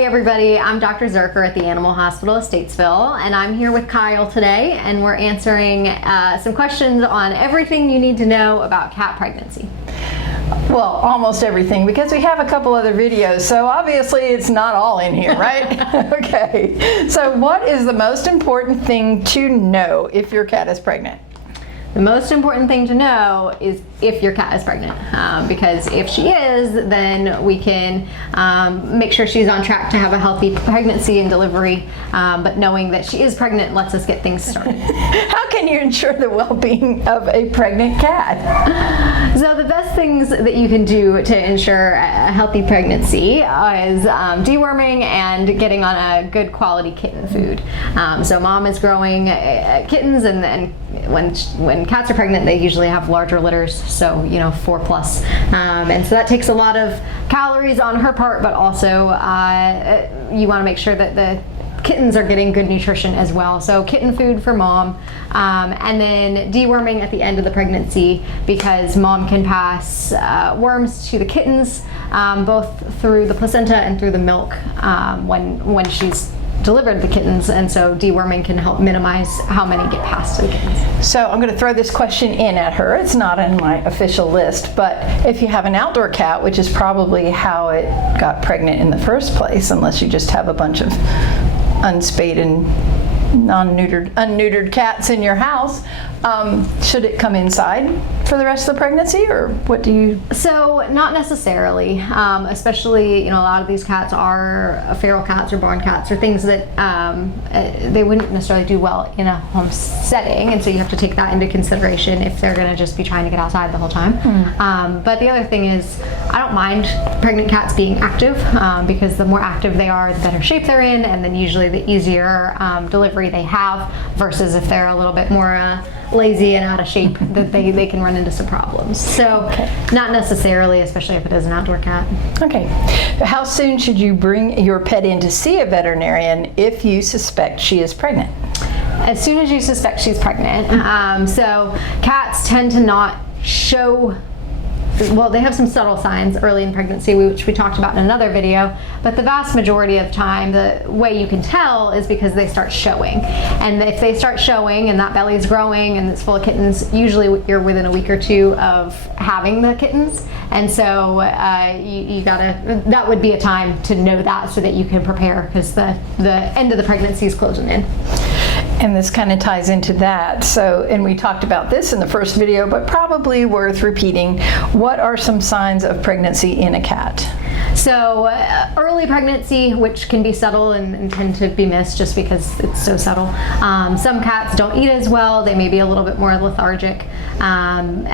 Hey everybody, I'm Dr. Zuercher at the Animal Hospital of Statesville, and I'm here with Kyle today, and we're answering some questions on everything you need to know about cat pregnancy. Well, almost everything, because we have a couple other videos, so obviously it's not all in here, right? Okay, so what is the most important thing to know if your cat is pregnant? The most important thing to know is if your cat is pregnant, because if she is, then we can make sure she's on track to have a healthy pregnancy and delivery, but knowing that she is pregnant lets us get things started. How can you ensure the well-being of a pregnant cat? So the best things that you can do to ensure a healthy pregnancy is deworming and getting on a good quality kitten food. So mom is growing kittens, and then when cats are pregnant, they usually have larger litters, so 4+, and so that takes a lot of calories on her part, but also you want to make sure that the kittens are getting good nutrition as well. So kitten food for mom, and then deworming at the end of the pregnancy, because mom can pass worms to the kittens, both through the placenta and through the milk when she's delivered the kittens, and so deworming can help minimize how many get passed to the kittens. So I'm going to throw this question in at her. It's not in my official list, but if you have an outdoor cat, which is probably how it got pregnant in the first place, unless you just have a bunch of unspayed and unneutered cats in your house, should it come inside for the rest of the pregnancy, or what do you? So not necessarily, especially a lot of these cats are feral cats or barn cats or things that they wouldn't necessarily do well in a home setting, and so you have to take that into consideration if they're going to just be trying to get outside the whole time. But the other thing is, I don't mind pregnant cats being active, because the more active they are, the better shape they're in, and then usually the easier delivery they have, versus if they're a little bit more lazy and out of shape, that they can run into some problems. So not necessarily, especially if it is an outdoor cat. Okay. How soon should you bring your pet in to see a veterinarian if you suspect she is pregnant? As soon as you suspect she's pregnant. So cats tend to not show, well, they have some subtle signs early in pregnancy, which we talked about in another video, but the vast majority of time, the way you can tell is because they start showing. And if they start showing and that belly is growing and it's full of kittens, usually you're within a week or two of having the kittens. And so that would be a time to know that, so that you can prepare, because the end of the pregnancy is closing in. And this kind of ties into that. So, and we talked about this in the first video, but probably worth repeating. What are some signs of pregnancy in a cat? So early pregnancy, which can be subtle and tend to be missed just because it's so subtle. Some cats don't eat as well. They may be a little bit more lethargic, and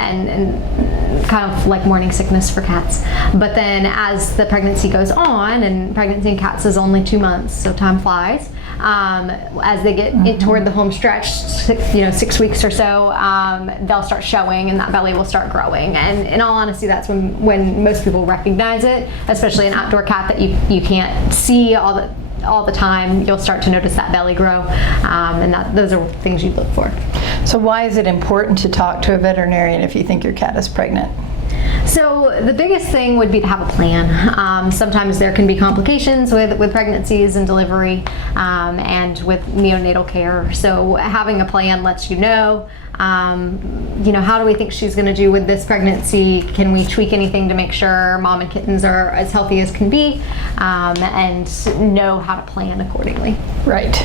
kind of like morning sickness for cats. But then as the pregnancy goes on, and pregnancy in cats is only 2 months, so time flies. As they get toward the home stretch, 6 weeks or so, they'll start showing, and that belly will start growing. And in all honesty, that's when most people recognize it, especially an outdoor cat that you can't see all the time. You'll start to notice that belly grow, and those are things you look for. So why is it important to talk to a veterinarian if you think your cat is pregnant? So the biggest thing would be to have a plan. Sometimes there can be complications with pregnancies and delivery, and with neonatal care. So having a plan lets you know, how do we think she's going to do with this pregnancy? Can we tweak anything to make sure mom and kittens are as healthy as can be, and know how to plan accordingly. Right.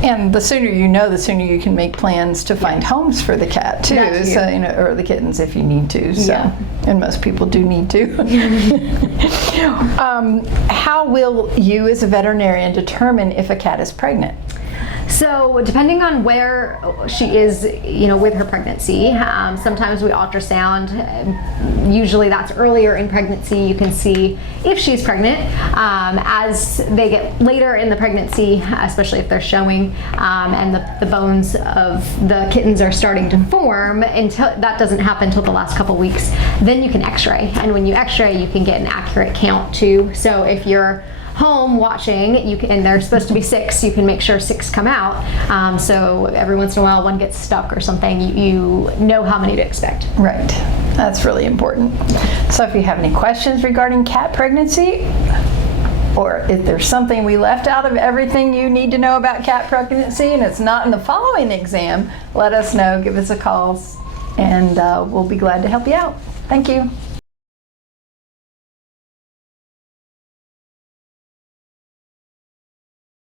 And the sooner you know, the sooner you can make plans to find homes for the cat too. So, or the kittens if you need to. So, and most people do need to. How will you as a veterinarian determine if a cat is pregnant? So depending on where she is, with her pregnancy, sometimes we ultrasound. Usually that's earlier in pregnancy. You can see if she's pregnant. As they get later in the pregnancy, especially if they're showing, and the bones of the kittens are starting to form, until that doesn't happen until the last couple weeks, then you can x-ray. And when you x-ray, you can get an accurate count too. So if you're home watching, and there's supposed to be 6, you can make sure 6 come out. So every once in a while one gets stuck or something, you know how many to expect. Right, that's really important. So if you have any questions regarding cat pregnancy, or if there's something we left out of everything you need to know about cat pregnancy and it's not in the following exam, let us know, give us a call, and we'll be glad to help you out. Thank you.